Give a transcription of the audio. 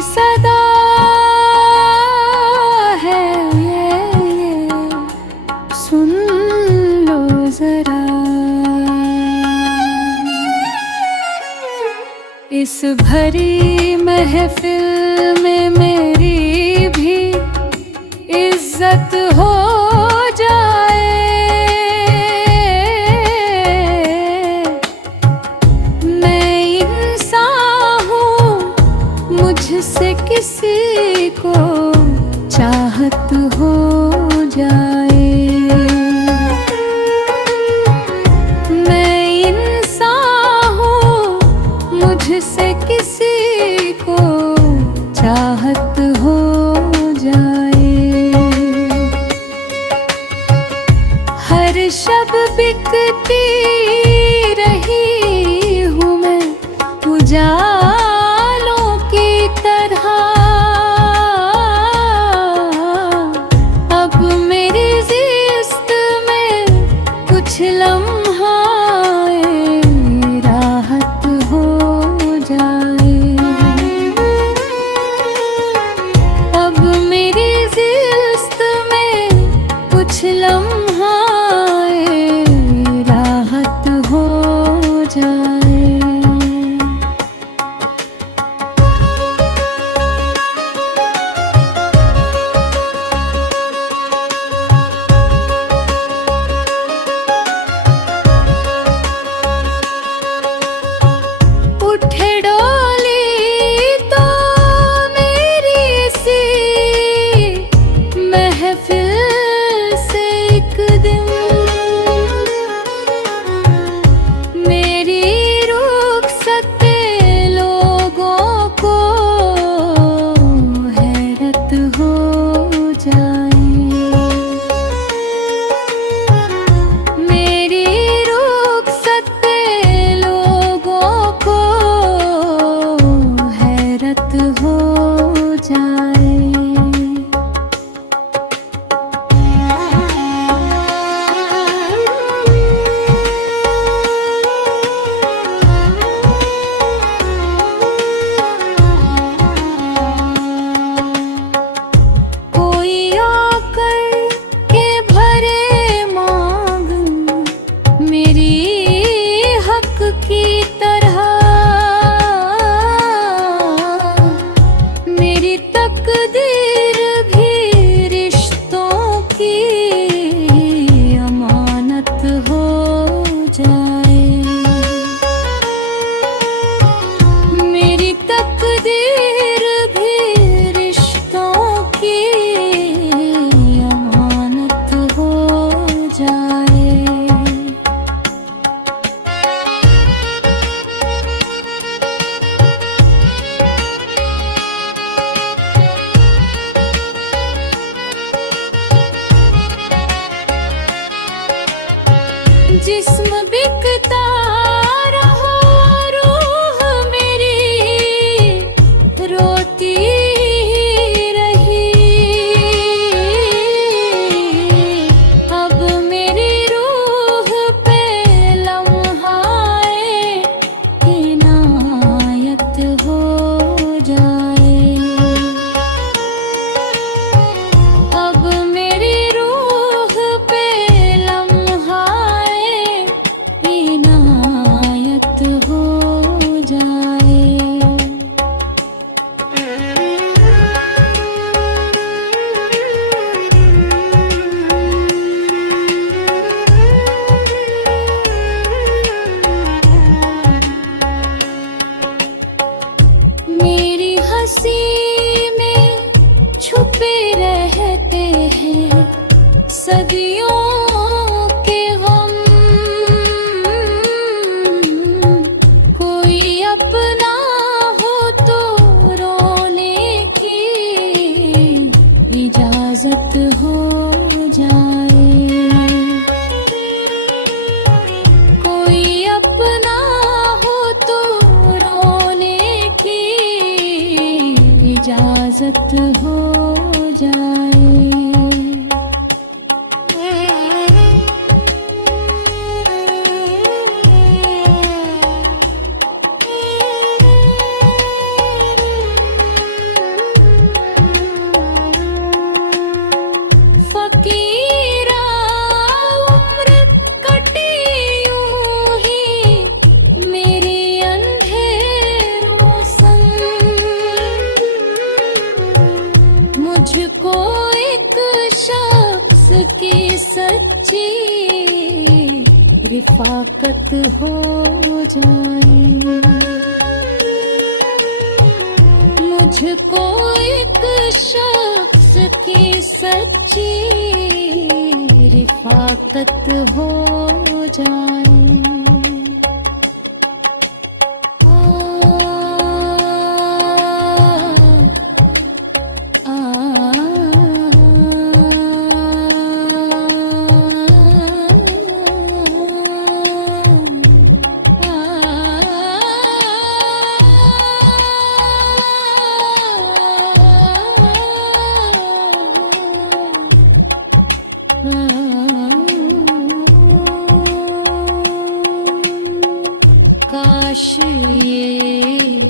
सदा है ये सुन लो जरा। इस भरी महफिल में मेरी भी इज्जत हो जाए। मैं इंसान हूँ, मुझसे किसी को चाहत हो जाए। मैं इंसान हूँ, मुझसे किसी को चाहत हो जाए। हर शब बिकती रही हूँ मैं उजालों की तरह। अब मेरी ज़िस्त में कुछ लम्हाए राहत हो जाए। अब मेरी ज़िस्त में कुछ लम्हाए राहत हो जाए। उठे डोली तो मेरी सी महफिल से एक दिन। मेरी रुखसत लोगों को हैरत हो जाए। मेरी रुखसत लोगों को हैरत हो जाए। कोई आकर के भरे मांग मेरी हक की तरह। मेरी तकदीर भी रिश्तों की अमानत हो जाए। मेरी तकदीर भी रिश्तों की अमानत हो जाए। जिस्म बिकता रहा, रूह मेरी रोती रही। अब मेरी रूह पे लम्हाए इनायत हो जाए। अब मेरी रूह पे लम्हाए इनायत हो जाए। मेरी हंसी में छुपे रहते हैं सदियों के गम। कोई अपना हो तो रोने की इजाजत हो जाए। कोई अपना हो तो रोने की इजाजत हो जाए। रिफाकत हो जाए। मुझको एक शख्स की सच्ची रिफाकत हो जाए। काश ये